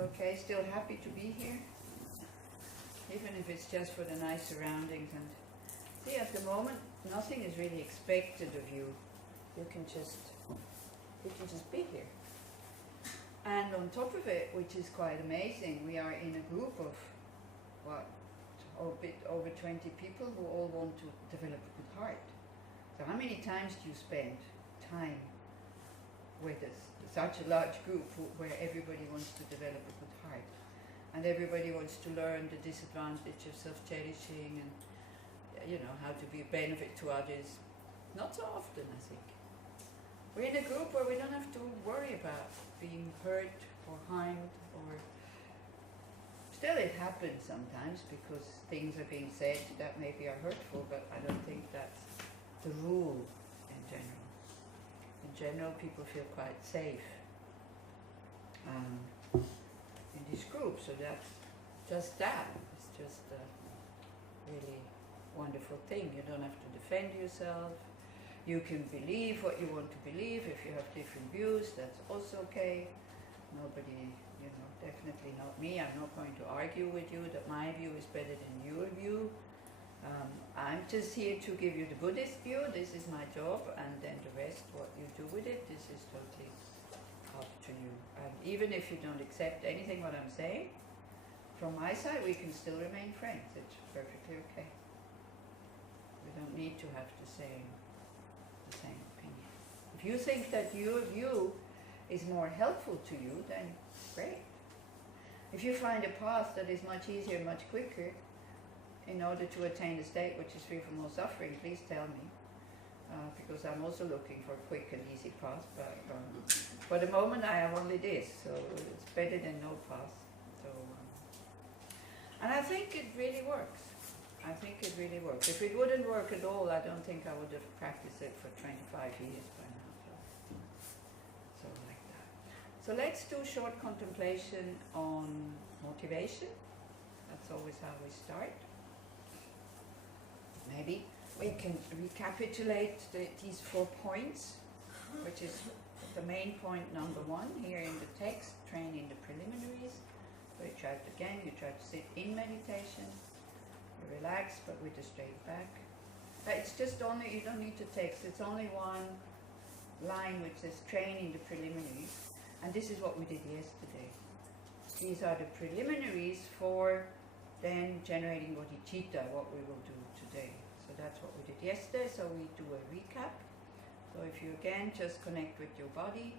okay? Still happy to be here? Even if it's just for the nice surroundings. And see, at the moment, nothing is really expected of you. You can just be here. And on top of it, which is quite amazing, we are in a group of, what, a bit over 20 people who all want to develop a good heart. So how many times do you spend time with us? Such a large group where everybody wants to develop a good heart. And everybody wants to learn the disadvantage of self-cherishing and, you know, how to be a benefit to others. Not so often, I think. We're in a group where we don't have to worry about being hurt or harmed, or still it happens sometimes because things are being said that maybe are hurtful, but I don't think that's the rule in general. In general, people feel quite safe in this group, so that's just that. It's just a really wonderful thing. You don't have to defend yourself. You can believe what you want to believe. If you have different views, that's also okay. Nobody, you know, definitely not me. I'm not going to argue with you that my view is better than your view. I'm just here to give you the Buddhist view. This is my job, and then the rest, what you do with it, this is totally up to you. And even if you don't accept anything what I'm saying, from my side, we can still remain friends. It's perfectly okay. We don't need to have the same opinion. If you think that your view is more helpful to you, then great. If you find a path that is much easier, much quicker, in order to attain a state which is free from all suffering, please tell me. Because I'm also looking for a quick and easy path, but for the moment I have only this, so it's better than no path. So, and I think it really works. I think it really works. If it wouldn't work at all, I don't think I would have practiced it for 25 years by now. So like that. So let's do short contemplation on motivation. That's always how we start. Maybe we can recapitulate these 4 points, which is the main point number 1 here in the text, training the preliminaries. So you try to sit in meditation. Relax, but with a straight back. It's just only, you don't need to text, it's only one line which says training the preliminaries, and this is what we did yesterday. These are the preliminaries for then generating Bhodhicitta, what we will do today. So that's what we did yesterday, so we do a recap. So if you again just connect with your body,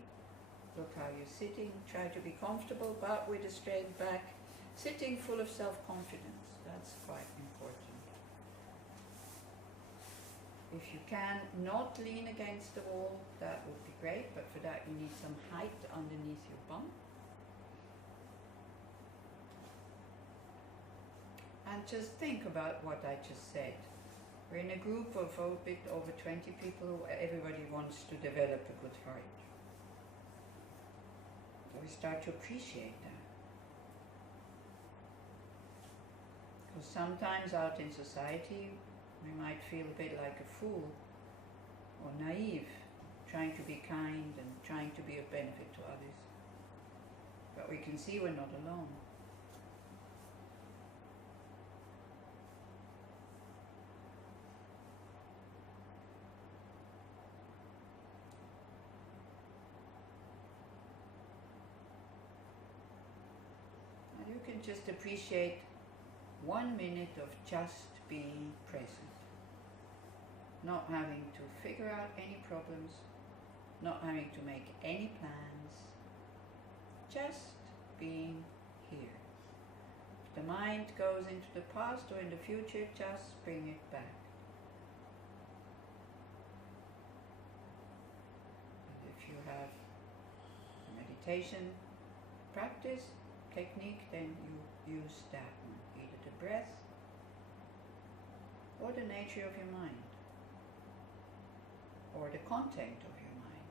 look how you're sitting, try to be comfortable but with a straight back, sitting full of self-confidence. That's quite important. If you can not lean against the wall, that would be great, but for that you need some height underneath your bum. And just think about what I just said. We're in a group of a bit over 20 people who everybody wants to develop a good heart. So we start to appreciate that. Because sometimes out in society we might feel a bit like a fool or naive, trying to be kind and trying to be of benefit to others. But we can see we're not alone. And you can just appreciate 1 minute of just being present. Not having to figure out any problems, not having to make any plans, just being here. If the mind goes into the past or in the future, just bring it back. And if you have meditation practice, technique, then you use that one. Either the breath or the nature of your mind or the content of your mind.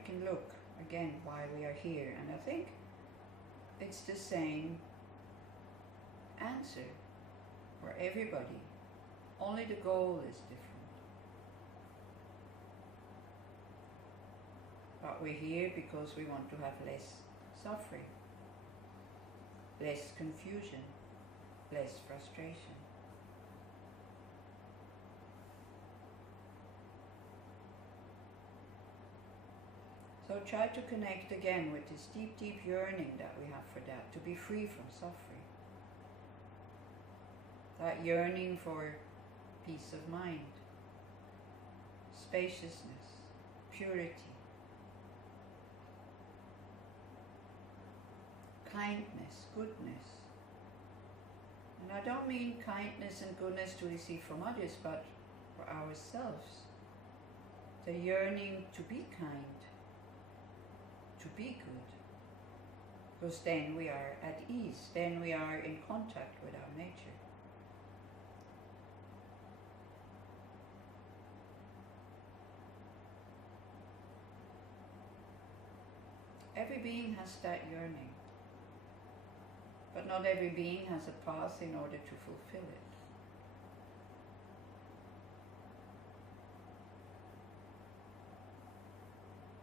we can look again why we are here, and I think it's the same answer for everybody, only the goal is different. But we're here because we want to have less suffering, less confusion, less frustration. So try to connect again with this deep, deep yearning that we have for that, to be free from suffering. That yearning for peace of mind, spaciousness, purity, kindness, goodness. And I don't mean kindness and goodness to receive from others, but for ourselves. The yearning to be kind, to be good. Because then we are at ease, then we are in contact with our nature. Every being has that yearning. But not every being has a path in order to fulfill it.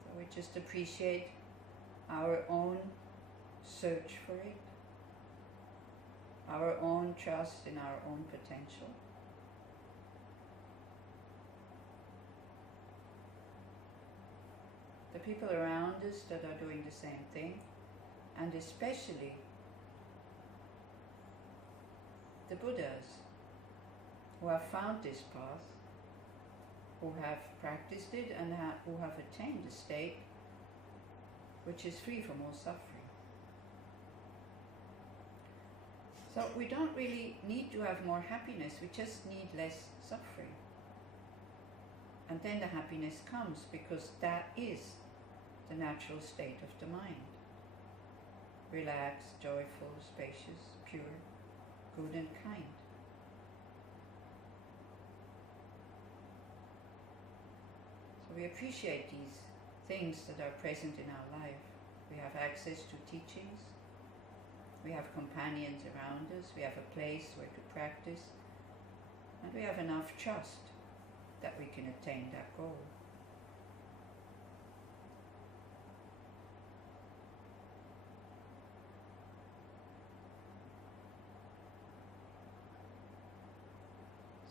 So we just appreciate our own search for it, our own trust in our own potential. The people around us that are doing the same thing, and especially the Buddhas who have found this path, who have practiced it and who have attained a state which is free from all suffering. So we don't really need to have more happiness, we just need less suffering. And then the happiness comes, because that is the natural state of the mind. Relaxed, joyful, spacious, pure, good and kind. So we appreciate these things that are present in our life. We have access to teachings, we have companions around us, we have a place where to practice, and we have enough trust that we can attain that goal.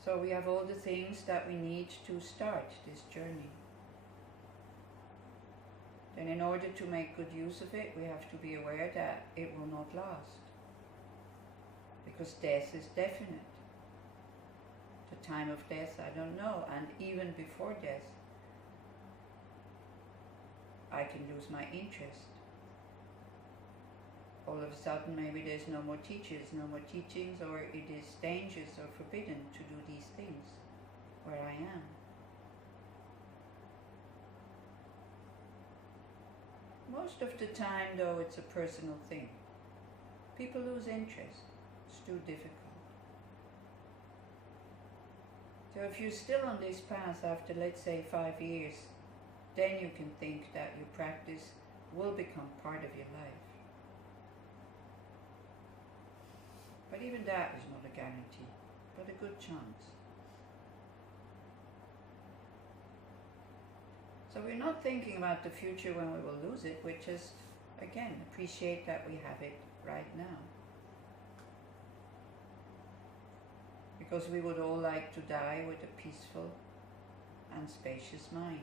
So we have all the things that we need to start this journey. Then in order to make good use of it, we have to be aware that it will not last. Because death is definite. The time of death, I don't know, and even before death, I can lose my interest. All of a sudden, maybe there's no more teachers, no more teachings, or it is dangerous or forbidden to do these things where I am. Most of the time, though, it's a personal thing. People lose interest. It's too difficult. So if you're still on this path after, let's say, 5 years, then you can think that your practice will become part of your life. But even that is not a guarantee, but a good chance. So we're not thinking about the future when we will lose it, we just, again, appreciate that we have it right now. Because we would all like to die with a peaceful and spacious mind.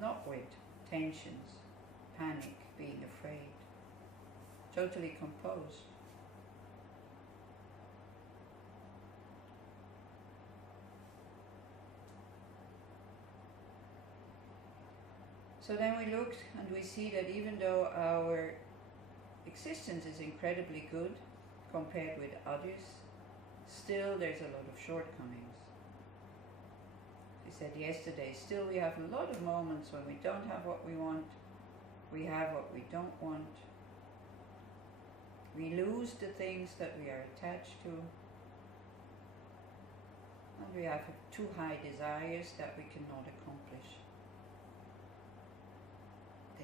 Not with tensions, panic, being afraid. Totally composed. So then we look and we see that even though our existence is incredibly good compared with others, still there's a lot of shortcomings. We said yesterday, still we have a lot of moments when we don't have what we want, we have what we don't want, we lose the things that we are attached to, and we have too high desires that we cannot accomplish.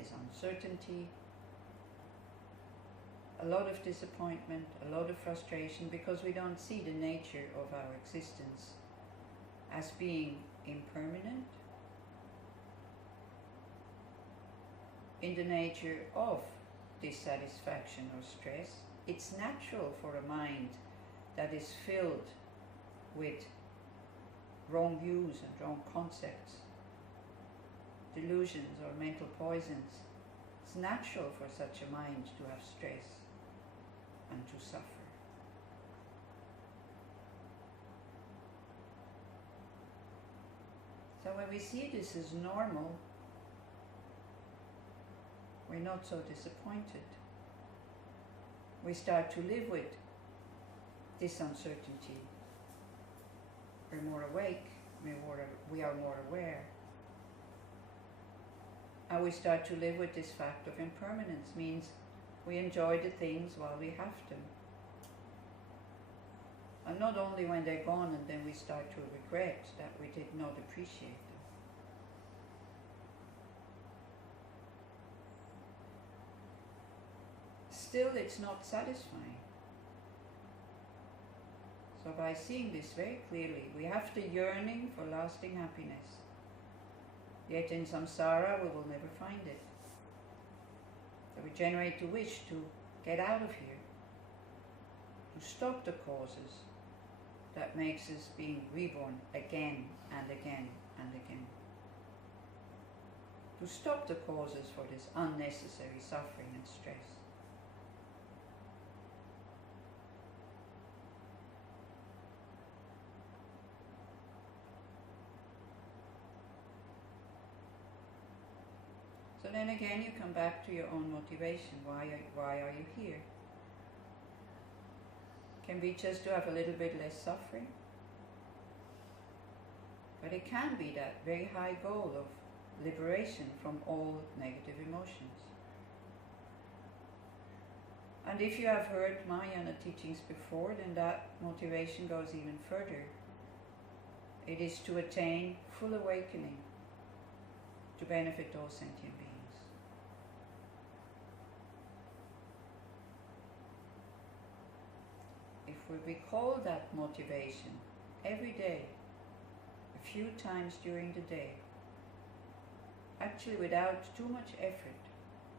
is uncertainty, a lot of disappointment, a lot of frustration, because we don't see the nature of our existence as being impermanent, in the nature of dissatisfaction or stress. It's natural for a mind that is filled with wrong views and wrong concepts, delusions or mental poisons. It's natural for such a mind to have stress and to suffer. So when we see this as normal, we're not so disappointed. We start to live with this uncertainty. We're more awake, we are more aware. And we start to live with this fact of impermanence, means we enjoy the things while we have them. And not only when they're gone and then we start to regret that we did not appreciate them. Still, it's not satisfying. So by seeing this very clearly, we have the yearning for lasting happiness. Yet in samsara we will never find it. So we generate the wish to get out of here, to stop the causes that makes us being reborn again and again and again. To stop the causes for this unnecessary suffering and stress. So then again you come back to your own motivation. Why are you here? Can be just to have a little bit less suffering. But it can be that very high goal of liberation from all negative emotions. And if you have heard Mahayana teachings before, then that motivation goes even further. It is to attain full awakening, to benefit all sentient beings. If we recall that motivation every day, a few times during the day, actually without too much effort,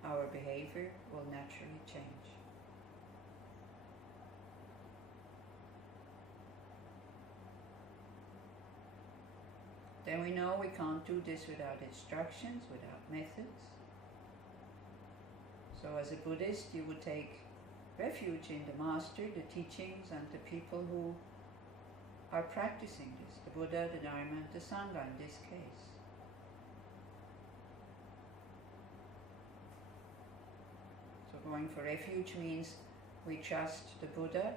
our behavior will naturally change. Then we know we can't do this without instructions, without methods. So as a Buddhist, you would take refuge in the Master, the teachings, and the people who are practicing this, the Buddha, the Dharma, and the Sangha in this case. So going for refuge means we trust the Buddha,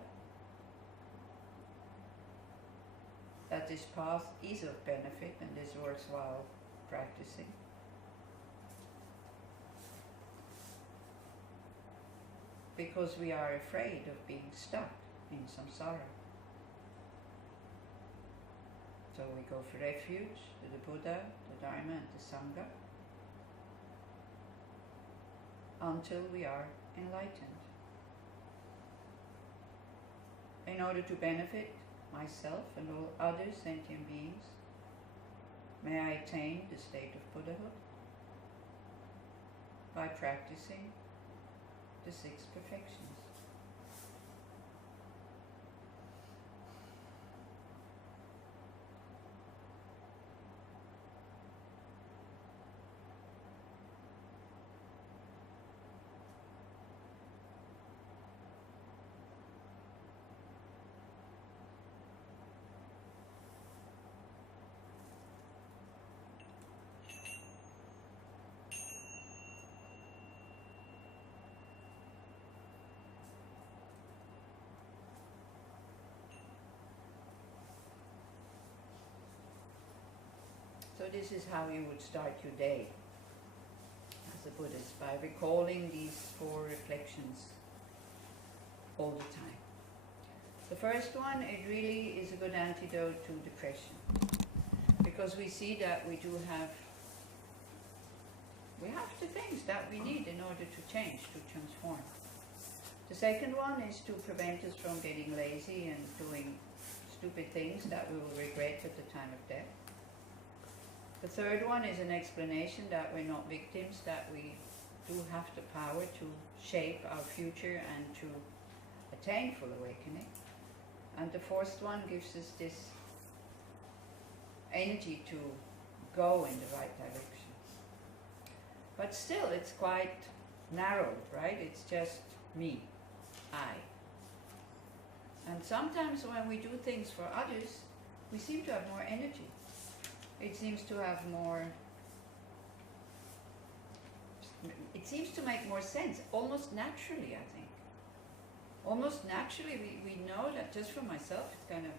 that this path is of benefit and is worthwhile practicing. Because we are afraid of being stuck in samsara. So we go for refuge to the Buddha, the Dharma, and the Sangha until we are enlightened. In order to benefit myself and all other sentient beings, may I attain the state of Buddhahood by practicing the 6 perfections. So this is how you would start your day as a Buddhist, by recalling these 4 reflections all the time. The first one, it really is a good antidote to depression, because we see that we have the things that we need in order to change, to transform. The second one is to prevent us from getting lazy and doing stupid things that we will regret at the time of death. The third one is an explanation that we're not victims, that we do have the power to shape our future and to attain full awakening. And the fourth one gives us this energy to go in the right direction. But still, it's quite narrow, right? It's just me, I. And sometimes when we do things for others, we seem to have more energy. It seems to have more, it seems to make more sense, almost naturally, I think. Almost naturally, we know that just for myself, it's kind of,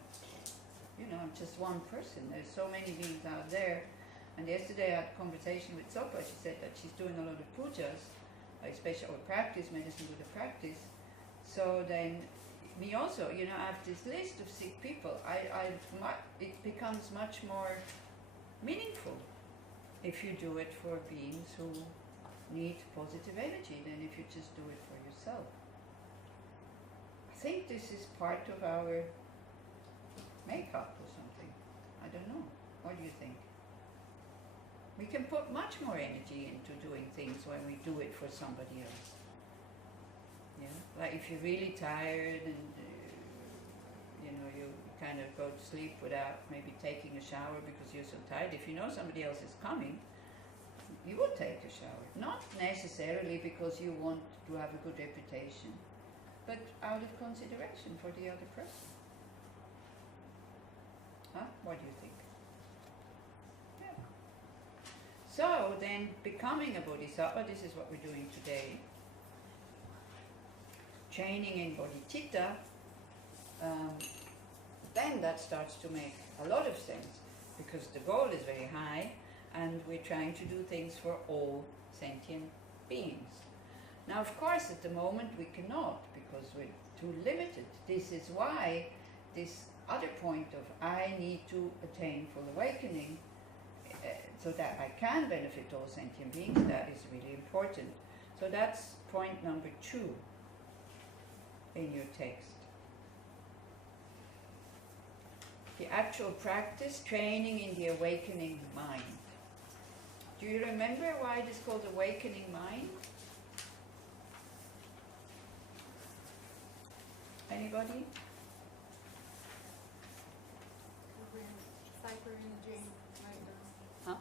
you know, I'm just one person. There's so many beings out there. And yesterday I had a conversation with Sopa. She said that she's doing a lot of pujas, especially, or practice, medicine Buddha practice. So then, me also, you know, I have this list of sick people. It becomes much more meaningful if you do it for beings who need positive energy than if you just do it for yourself. I think this is part of our makeup or something. I don't know. What do you think? We can put much more energy into doing things when we do it for somebody else. Yeah, like if you're really tired and you know, you kind of go to sleep without maybe taking a shower because you're so tired. If you know somebody else is coming, you will take a shower. Not necessarily because you want to have a good reputation, but out of consideration for the other person. Huh? What do you think? Yeah. So then, becoming a bodhisattva, this is what we're doing today. Training in bodhìcitta, then that starts to make a lot of sense, because the goal is very high and we're trying to do things for all sentient beings. Now, of course, at the moment we cannot, because we're too limited. This is why this other point of I need to attain full awakening so that I can benefit all sentient beings, that is really important. So that's point number 2 in your text. The actual practice, training in the awakening mind. Do you remember why it is called awakening mind? Anybody? It's like we're in a dream right now. Huh?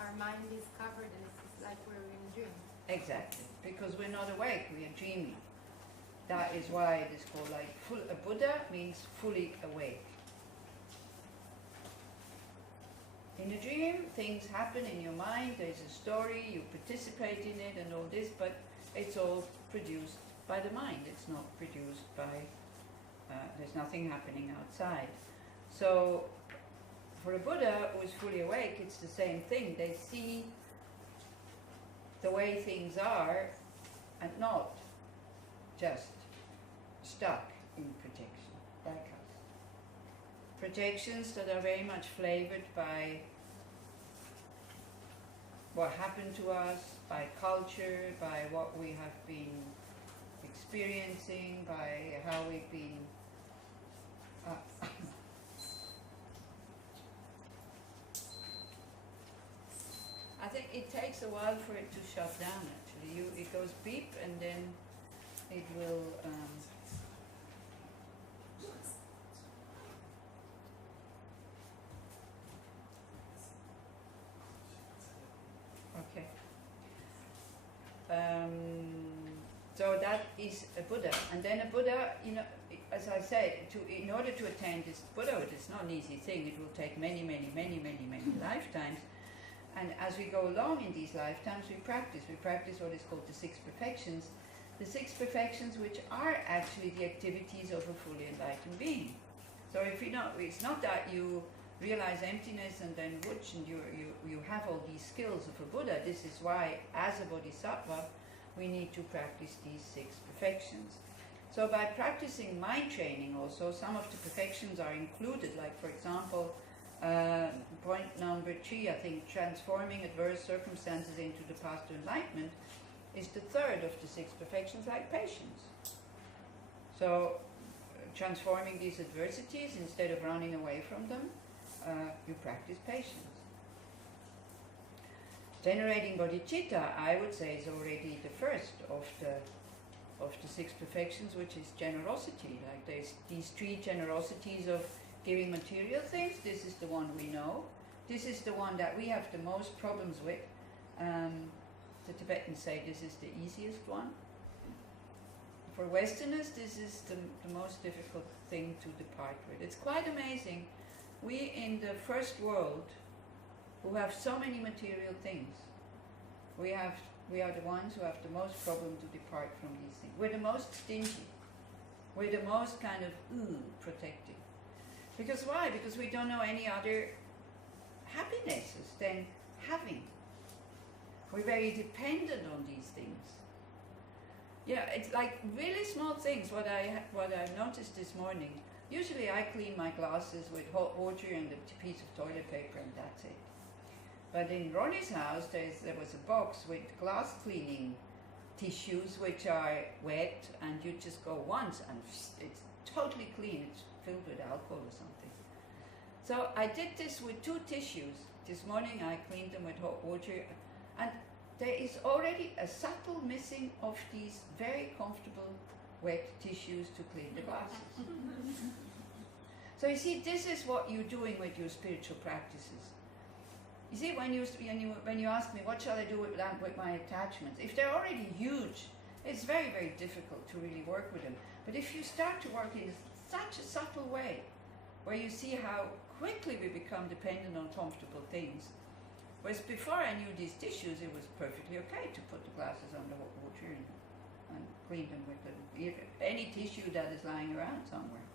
Our mind is covered and it's like we're in a dream. Exactly, because we're not awake, we are dreaming. That is why it is called like a Buddha means fully awake. In a dream, things happen in your mind, there's a story, you participate in it and all this, but it's all produced by the mind. It's not produced by, there's nothing happening outside. So, for a Buddha who is fully awake, it's the same thing. They see the way things are and not just stuck in projection, like us. Projections that are very much flavored by what happened to us, by culture, by what we have been experiencing, by how we've been I think it takes a while for it to shut down, actually. It goes beep and then it will okay. So that is a Buddha. And then a Buddha, you know, as I said, in order to attain this Buddhahood, it's not an easy thing. It will take many lifetimes. And as we go along in these lifetimes, we practice what is called the 6 perfections. The 6 perfections which are actually the activities of a fully enlightened being. So if you know, it's not that you realize emptiness and then whoosh, and you have all these skills of a Buddha. This is why, as a bodhisattva, we need to practice these 6 perfections. So by practicing mind training also, some of the perfections are included, like for example, Point number 3, I think, transforming adverse circumstances into the path to enlightenment, is the third of the 6 perfections, like patience. So, transforming these adversities, instead of running away from them, you practice patience. Generating bodhicitta, I would say, is already the first of the 6 perfections, which is generosity. Like there's these 3 generosities of giving material things. This is the one we know. This is the one that we have the most problems with. The Tibetans say this is the easiest one. For Westerners, this is the most difficult thing to depart with. It's quite amazing. We in the first world, who have so many material things, we are the ones who have the most problem to depart from these things. We're the most stingy. We're the most kind of protective. Because why? Because we don't know any other happinesses than having. We're very dependent on these things. Yeah, it's like really small things. What I noticed this morning. Usually I clean my glasses with hot water and a piece of toilet paper, and that's it. But in Ronnie's house, there was a box with glass cleaning tissues which are wet, and you just go once and it's totally clean. It's filled with alcohol or something. So I did this with 2 tissues. This morning I cleaned them with hot water, and there is already a subtle missing of these very comfortable wet tissues to clean the glasses. So you see, this is what you're doing with your spiritual practices. You see, when you ask me, what shall I do with my attachments? If they're already huge, it's very, very difficult to really work with them. But if you start to work in such a subtle way, where you see how quickly we become dependent on comfortable things, whereas before I knew these tissues, it was perfectly okay to put the glasses under hot water and clean them with any tissue that is lying around somewhere.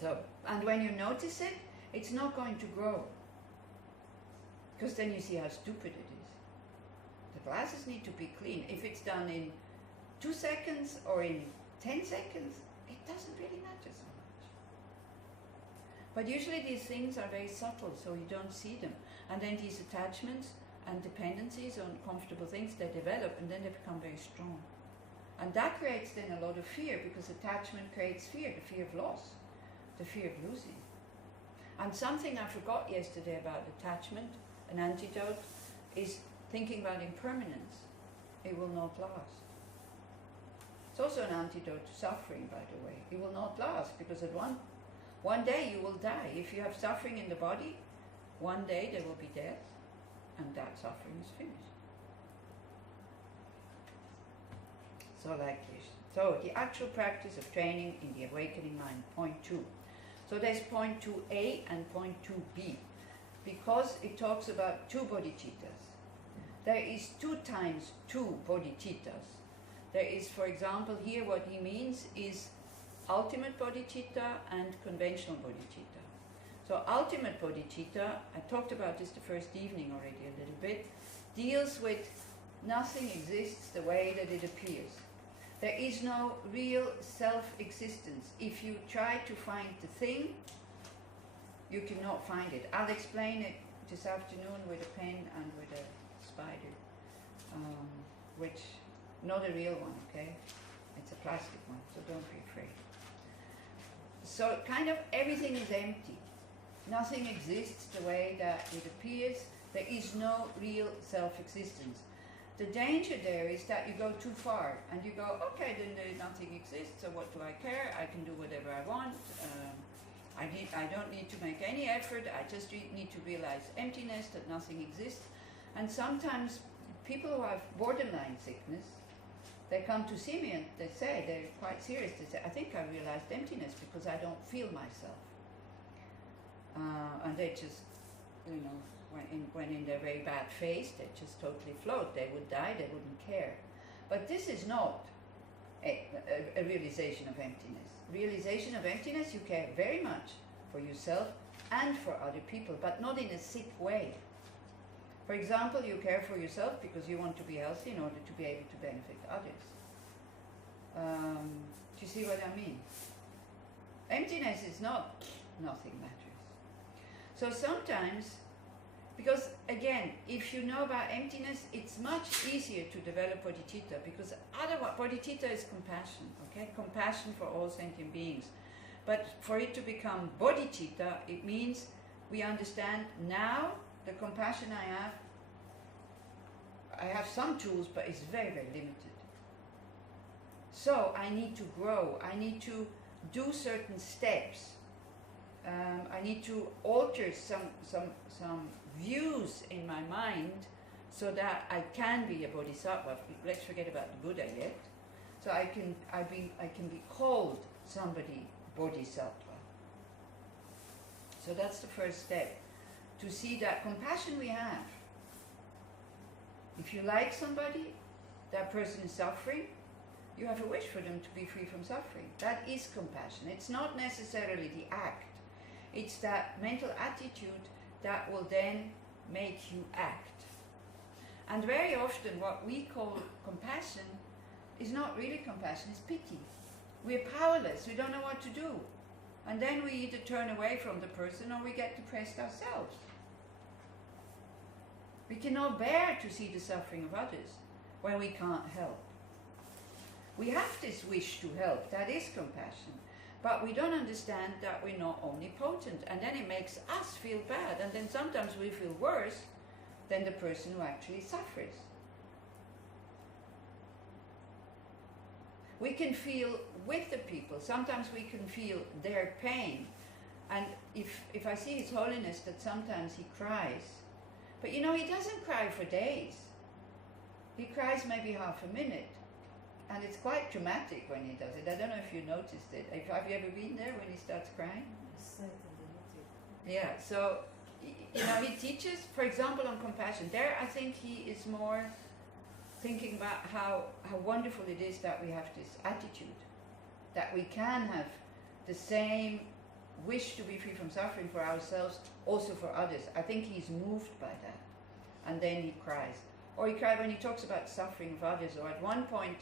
So, and when you notice it, it's not going to grow. Because then you see how stupid it is. The glasses need to be clean. If it's done in 2 seconds or in 10 seconds, it doesn't really matter so much. But usually these things are very subtle, so you don't see them. And then these attachments and dependencies on comfortable things, they develop, and then they become very strong. And that creates then a lot of fear, because attachment creates fear, the fear of loss, the fear of losing. And something I forgot yesterday about attachment, an antidote, is thinking about impermanence. It will not last. It's also an antidote to suffering, by the way. It will not last, because at one day you will die. If you have suffering in the body, one day there will be death, and that suffering is finished. So like this. So the actual practice of training in the awakening mind, point 2. So there's point 2a and point 2b, because it talks about 2 bodhicittas. There is 2 times 2 bodhicittas. There is, for example, here what he means is ultimate bodhicitta and conventional bodhicitta. So ultimate bodhicitta, I talked about this the first evening already a little bit, deals with nothing exists the way that it appears. There is no real self-existence. If you try to find the thing, you cannot find it. I'll explain it this afternoon with a pen and with a spider, which, not a real one, okay? It's a plastic one, so don't be afraid. So kind of everything is empty. Nothing exists the way that it appears. There is no real self-existence. The danger there is that you go too far and you go, okay, then nothing exists, so what do I care? I can do whatever I want. I don't need to make any effort. I just need to realize emptiness, that nothing exists. And sometimes people who have borderline sickness, they come to see me and they say, they're quite serious, they say, I think I realized emptiness because I don't feel myself. And they just, you know, when in their very bad phase, they just totally float. They would die, they wouldn't care. But this is not a realization of emptiness. Realization of emptiness, you care very much for yourself and for other people, but not in a sick way. For example, you care for yourself because you want to be healthy in order to be able to benefit others. Do you see what I mean? Emptiness is not nothing matters. So sometimes, because again, if you know about emptiness, it's much easier to develop bodhicitta, because otherwise, bodhicitta is compassion, okay? Compassion for all sentient beings. But for it to become bodhicitta, it means we understand now the compassion I have some tools, but it's very, very limited. So I need to grow, I need to do certain steps. I need to alter some views in my mind so that I can be a bodhisattva. Let's forget about the Buddha yet. So I can be called somebody bodhisattva. So that's the first step, to see that compassion we have. If you like somebody, that person is suffering, you have a wish for them to be free from suffering. That is compassion. It's not necessarily the act. It's that mental attitude that will then make you act. And very often what we call compassion is not really compassion, it's pity. We're powerless, we don't know what to do. And then we either turn away from the person or we get depressed ourselves. We cannot bear to see the suffering of others when we can't help. We have this wish to help, that is compassion. But we don't understand that we're not omnipotent, and then it makes us feel bad, and then sometimes we feel worse than the person who actually suffers. We can feel with the people, sometimes we can feel their pain. And if I see His Holiness that sometimes he cries, but you know, he doesn't cry for days. He cries maybe half a minute. And it's quite dramatic when he does it. I don't know if you noticed it. Have you ever been there when he starts crying? Yeah, so, you know, he teaches, for example, on compassion. There, I think he is more thinking about how wonderful it is that we have this attitude, that we can have the same wish to be free from suffering for ourselves, also for others. I think he's moved by that. And then he cries. Or he cried when he talks about suffering of others, or at one point,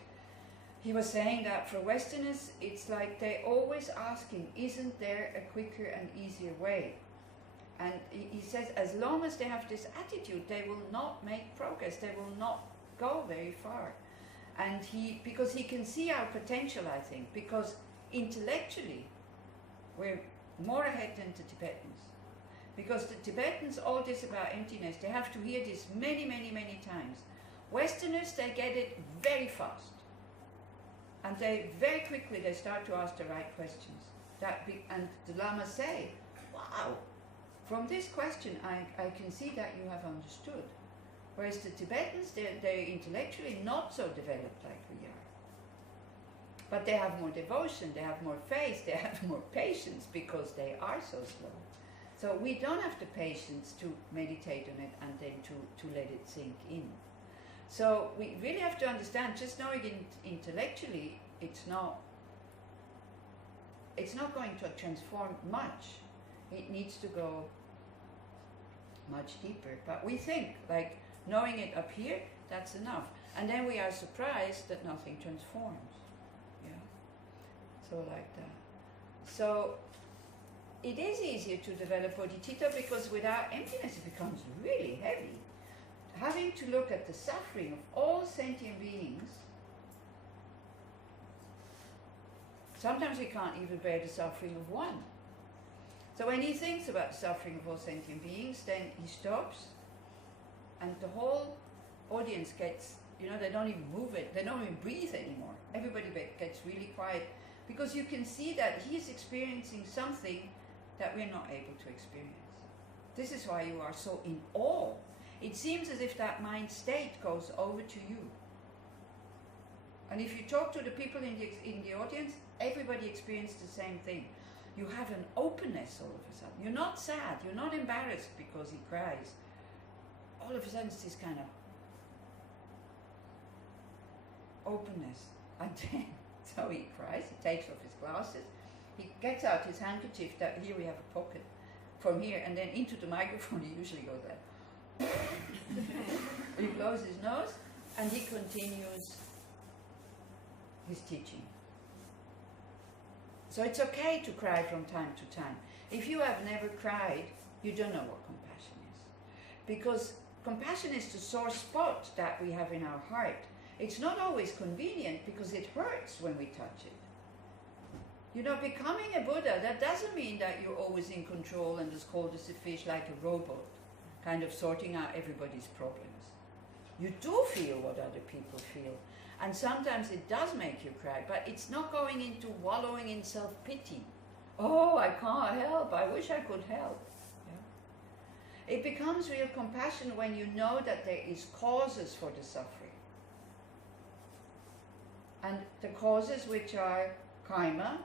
he was saying that for Westerners, it's like they're always asking, isn't there a quicker and easier way? And he says, as long as they have this attitude, they will not make progress, they will not go very far. And because he can see our potential, I think, because intellectually, we're more ahead than the Tibetans. Because the Tibetans, all this about emptiness, they have to hear this many, many, many times. Westerners, they get it very fast. And they very quickly they start to ask the right questions. And the Lamas say, wow, from this question I can see that you have understood. Whereas the Tibetans, they're intellectually not so developed like we are. But they have more devotion, they have more faith, they have more patience because they are so slow. So we don't have the patience to meditate on it and then to let it sink in. So we really have to understand, just knowing it intellectually, it's not going to transform much. It needs to go much deeper. But we think, like, knowing it up here, that's enough. And then we are surprised that nothing transforms. Yeah. So like that. So it is easier to develop bodhicitta because without emptiness it becomes really heavy. Having to look at the suffering of all sentient beings, sometimes we can't even bear the suffering of one. So when he thinks about the suffering of all sentient beings, then he stops, and the whole audience gets, you know, they don't even move it, they don't even breathe anymore. Everybody gets really quiet, because you can see that he's experiencing something that we're not able to experience. This is why you are so in awe. It seems as if that mind state goes over to you. And if you talk to the people in the audience, everybody experiences the same thing. You have an openness all of a sudden. You're not sad, you're not embarrassed because he cries. All of a sudden it's this kind of openness. And then, so he cries, he takes off his glasses, he gets out his handkerchief, that here we have a pocket, from here, and then into the microphone he usually goes like, he blows his nose and he continues his teaching. So it's okay to cry from time to time. If you have never cried, you don't know what compassion is. Because compassion is the sore spot that we have in our heart. It's not always convenient because it hurts when we touch it. You know, becoming a Buddha, that doesn't mean that you're always in control and as cold as a fish like a robot, kind of sorting out everybody's problems. You do feel what other people feel. And sometimes it does make you cry, but it's not going into wallowing in self-pity. Oh, I can't help, I wish I could help. Yeah? It becomes real compassion when you know that there is causes for the suffering. And the causes which are karma,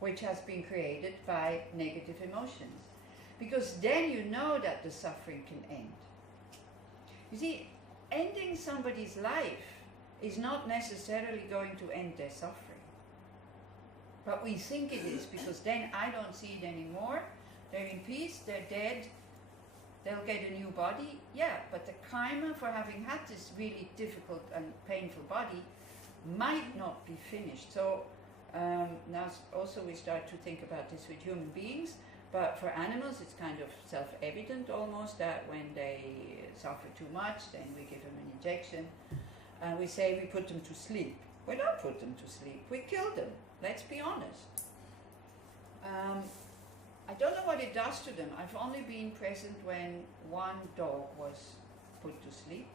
which has been created by negative emotions. Because then you know that the suffering can end. You see, ending somebody's life is not necessarily going to end their suffering. But we think it is, because then I don't see it anymore, they're in peace, they're dead, they'll get a new body. Yeah, but the karma for having had this really difficult and painful body might not be finished. So now also we start to think about this with human beings, but for animals it's kind of self-evident almost that when they suffer too much, then we give them an injection. And we say we put them to sleep. We don't put them to sleep, we kill them. Let's be honest. I don't know what it does to them. I've only been present when one dog was put to sleep.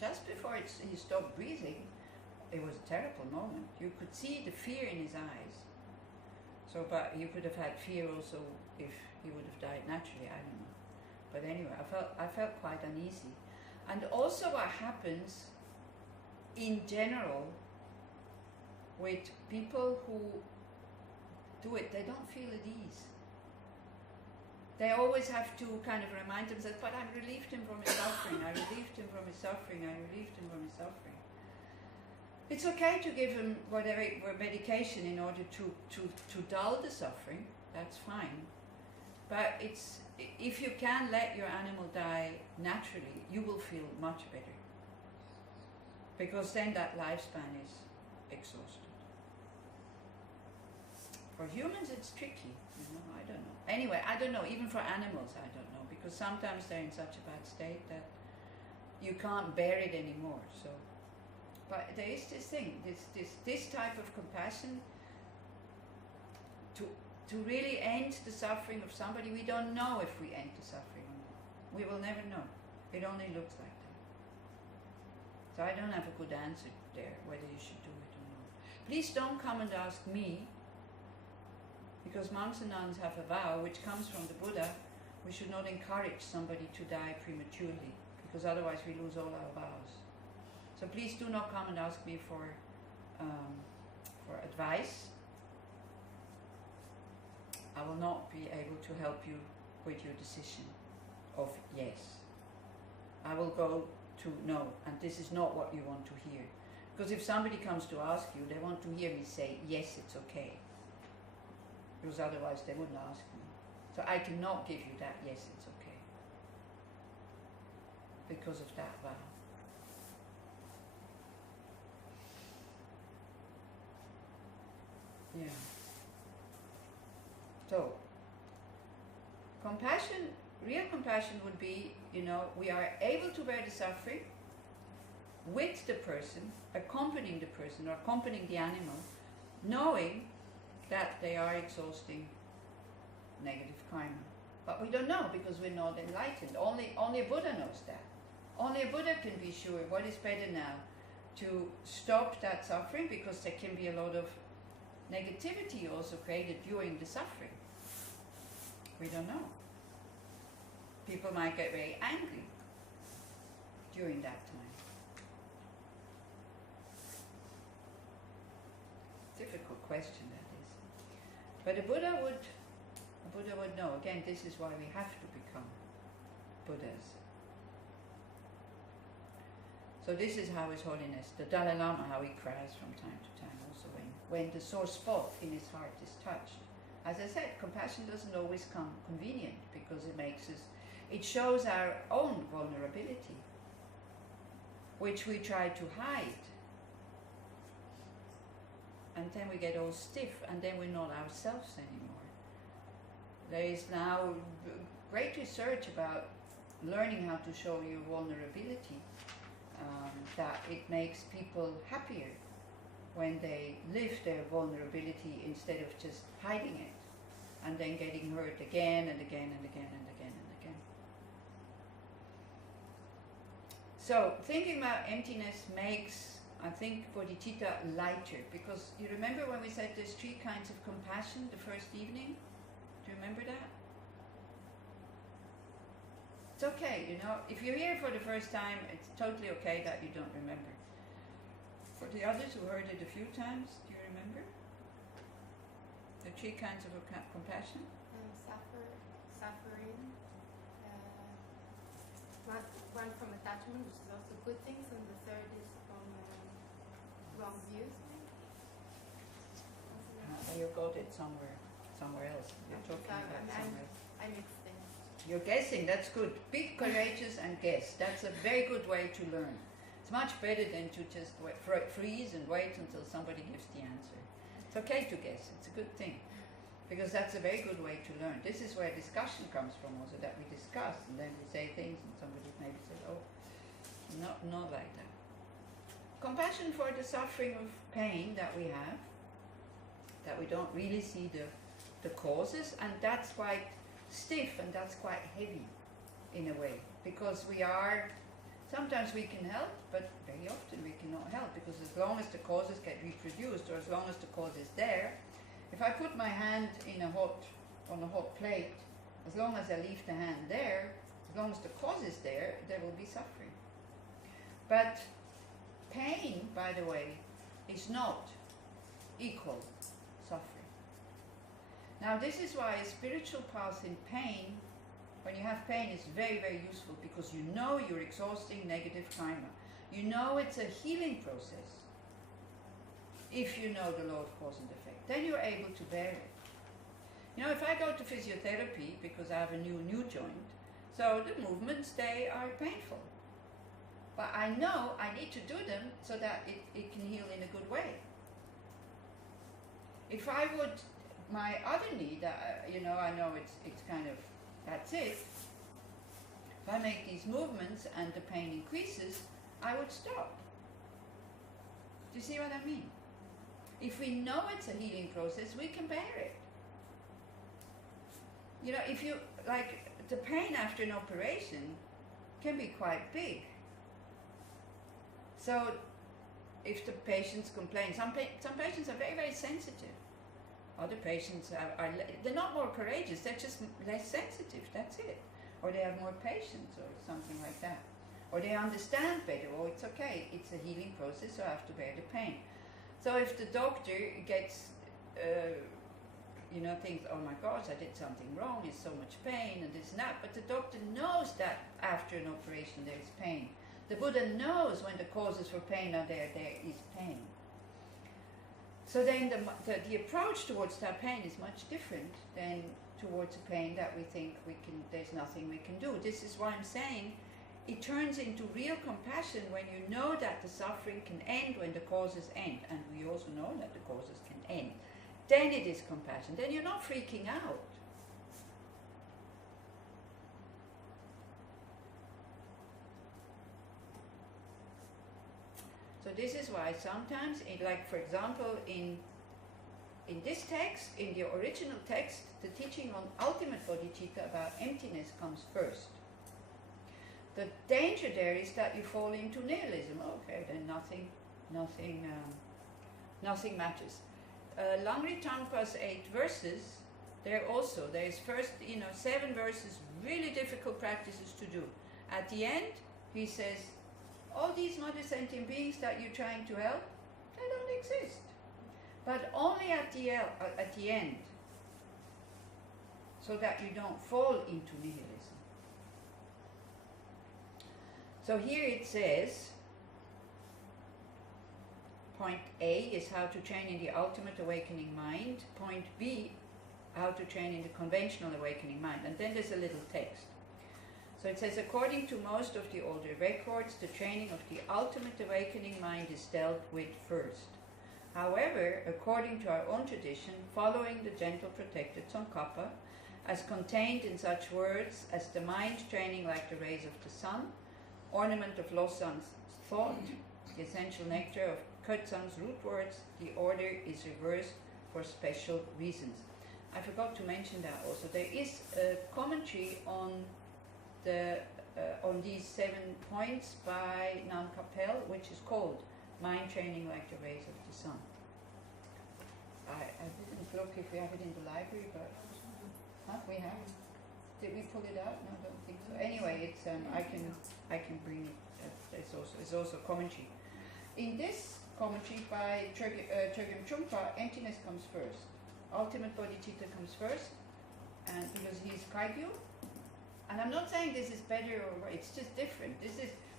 Just before he stopped breathing, it was a terrible moment. You could see the fear in his eyes. So, but you could have had fear also if he would have died naturally, I don't know. But anyway, I felt quite uneasy. And also what happens in general with people who do it, they don't feel at ease. They always have to kind of remind themselves, but I relieved him from his suffering, I relieved him from his suffering, I relieved him from his suffering. It's okay to give him whatever medication in order to dull the suffering, that's fine. But it's, if you can let your animal die naturally, you will feel much better. Because then that lifespan is exhausted. For humans it's tricky, you know, I don't know. Anyway, I don't know, even for animals I don't know, because sometimes they're in such a bad state that you can't bear it anymore. So, but there is this thing, this type of compassion to really end the suffering of somebody. We don't know if we end the suffering or not. We will never know. It only looks like that. So I don't have a good answer there, whether you should do it or not. Please don't come and ask me, because monks and nuns have a vow which comes from the Buddha. We should not encourage somebody to die prematurely, because otherwise we lose all our vows. So please do not come and ask me for advice. I will not be able to help you with your decision of yes. I will go to no, and this is not what you want to hear. Because if somebody comes to ask you, they want to hear me say, yes, it's okay. Because otherwise they wouldn't ask me. So I cannot give you that, yes, it's okay. Because of that vow. Yeah. So, compassion, real compassion would be, you know, we are able to bear the suffering with the person, accompanying the person or accompanying the animal, knowing that they are exhausting negative karma. But we don't know because we're not enlightened. Only a Buddha knows that. Only a Buddha can be sure what is better now, to stop that suffering, because there can be a lot of negativity also created during the suffering. We don't know. People might get very angry during that time. Difficult question that is. But a Buddha would know. Again, this is why we have to become Buddhas. So this is how His Holiness, the Dalai Lama, how he cries from time to time also when the sore spot in his heart is touched. As I said, compassion doesn't always come convenient, because it shows our own vulnerability, which we try to hide. And then we get all stiff, and then we're not ourselves anymore. There is now great research about learning how to show your vulnerability, that it makes people happier when they live their vulnerability instead of just hiding it and then getting hurt again and again and again and again and again. So thinking about emptiness makes, I think, bodhicitta lighter, because you remember when we said there's 3 kinds of compassion the first evening? Do you remember that? It's okay, you know, if you're here for the first time, it's totally okay that you don't remember. For the others who heard it a few times, do you remember? The 3 kinds of compassion? Suffering. One from attachment, which is also good things, and the third is from wrong views. You got it somewhere else. You're talking about somewhere else. I mix things. You're guessing, that's good. Be courageous and guess. That's a very good way to learn. It's much better than to just freeze and wait until somebody gives the answer. It's okay to guess. It's a good thing. Because that's a very good way to learn. This is where discussion comes from also, that we discuss and then we say things and somebody maybe says, oh, not like that. Compassion for the suffering of pain that we have, that we don't really see the causes, and that's quite stiff and that's quite heavy in a way, because sometimes we can help, but very often we cannot help, because as long as the causes get reproduced, or as long as the cause is there, if I put my hand on a hot plate, as long as I leave the hand there, as long as the cause is there will be suffering. But pain, by the way, is not equal suffering. Now this is why a spiritual path in pain, when you have pain, is very, very useful, because you know you're exhausting negative karma. You know it's a healing process. If you know the law of cause and effect, then you're able to bear it. You know, if I go to physiotherapy because I have a new joint, so the movements, they are painful. But I know I need to do them so that it can heal in a good way. If I would, my other knee, you know, I know it's kind of, that's it. If I make these movements and the pain increases, I would stop. Do you see what I mean? If we know it's a healing process, we can bear it. You know, if you, like, the pain after an operation can be quite big. So, if the patients complain, some patients are very, very sensitive. Other patients they're not more courageous, they're just less sensitive, that's it. Or they have more patience or something like that. Or they understand better, oh, it's okay, it's a healing process, so I have to bear the pain. So if the doctor gets, you know, thinks, oh my gosh, I did something wrong, it's so much pain and this and that, but the doctor knows that after an operation there is pain. The Buddha knows when the causes for pain are there is pain. So then the approach towards that pain is much different than towards a pain that we think there's nothing we can do. This is why I'm saying it turns into real compassion when you know that the suffering can end when the causes end, and we also know that the causes can end. Then it is compassion. Then you're not freaking out. So this is why sometimes, like for example, in this text, in the original text, the teaching on ultimate bodhicitta about emptiness comes first. The danger there is that you fall into nihilism. Okay, then nothing matters. Langri Tangpa's 8 verses, there is first, 7 verses, really difficult practices to do. At the end, he says, all these mother sentient beings that you're trying to help, they don't exist. But only at the end, so that you don't fall into nihilism. So here it says, point A is how to train in the ultimate awakening mind. Point B, how to train in the conventional awakening mind. And then there's a little text. So it says, according to most of the older records, the training of the ultimate awakening mind is dealt with first. However, according to our own tradition, following the gentle protected Tsongkhapa, as contained in such words as the mind training like the rays of the sun, ornament of Losang's thought, the essential nectar of Kurtzang's root words, the order is reversed for special reasons. I forgot to mention that also. There is a commentary on these 7 points by Nan Capel, which is called Mind Training Like the Rays of the Sun. I didn't look if we have it in the library, but we have. Did we pull it out? No, I don't think so. Anyway, it's I can bring it. It's also commentary. In this commentary by Chogyam Trungpa, emptiness comes first. Ultimate bodhicitta comes first, and because he's Kaigyo. And I'm not saying this is better or it's just different.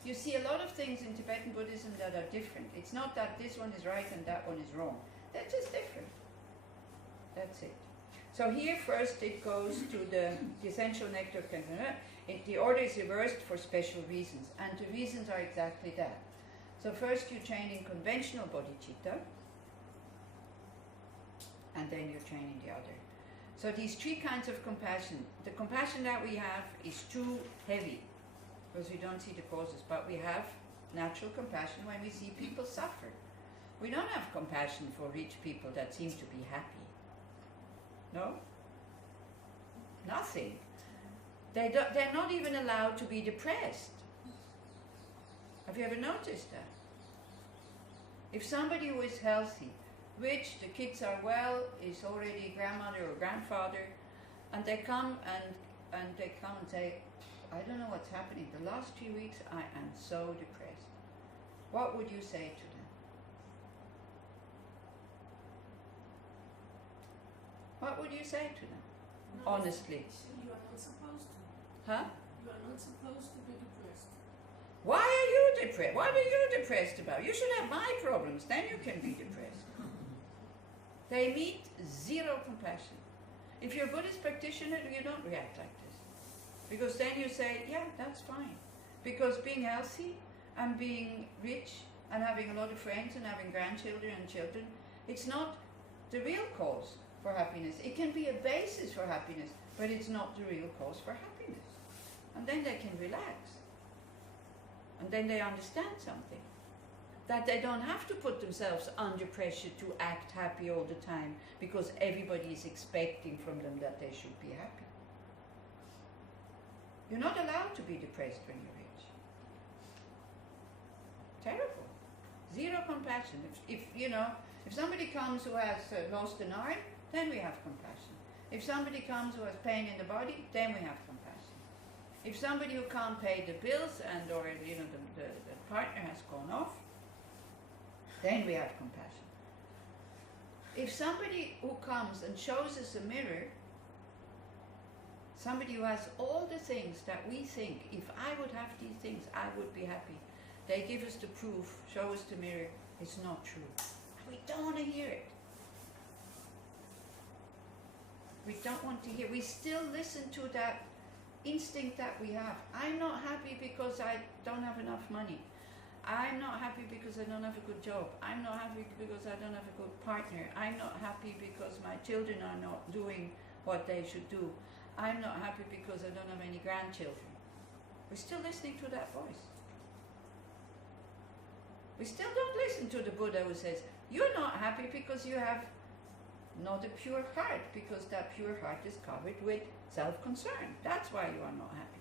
You see a lot of things in Tibetan Buddhism that are different. It's not that this one is right and that one is wrong. They're just different. That's it. So here first it goes to the essential nectar of Kankanara. The order is reversed for special reasons, and the reasons are exactly that. So first you train in conventional bodhicitta, and then you train in the other. So these 3 kinds of compassion. The compassion that we have is too heavy, because we don't see the causes, but we have natural compassion when we see people suffer. We don't have compassion for rich people that seem to be happy. No? Nothing. They're not even allowed to be depressed. Have you ever noticed that? If somebody who is healthy, rich, the kids are well, is already grandmother or grandfather, and they come and say, I don't know what's happening. The last 3 weeks I am so depressed. What would you say to them? What would you say to them? No, honestly. You are not supposed to. Huh? You are not supposed to be depressed. Why are you depressed? What are you depressed about? You should have my problems, then you can be depressed. They meet zero compassion. If you're a Buddhist practitioner, you don't react like this. Because then you say, yeah, that's fine. Because being healthy and being rich and having a lot of friends and having grandchildren and children, it's not the real cause for happiness. It can be a basis for happiness, but it's not the real cause for happiness. And then they can relax. And then they understand something. That they don't have to put themselves under pressure to act happy all the time because everybody is expecting from them that they should be happy. You're not allowed to be depressed when you're rich. Terrible. Zero compassion. If somebody comes who has lost an arm, then we have compassion. If somebody comes who has pain in the body, then we have compassion. If somebody who can't pay the bills or the partner has gone off, then we have compassion. If somebody who comes and shows us a mirror, somebody who has all the things that we think, if I would have these things, I would be happy. They give us the proof, show us the mirror, it's not true. And we don't want to hear it. We don't want to hear. We still listen to that instinct that we have. I'm not happy because I don't have enough money. I'm not happy because I don't have a good job. I'm not happy because I don't have a good partner. I'm not happy because my children are not doing what they should do. I'm not happy because I don't have any grandchildren. We're still listening to that voice. We still don't listen to the Buddha who says, you're not happy because you have not a pure heart, because that pure heart is covered with self-concern. That's why you are not happy.